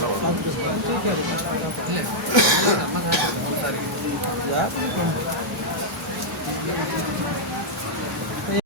Yeah.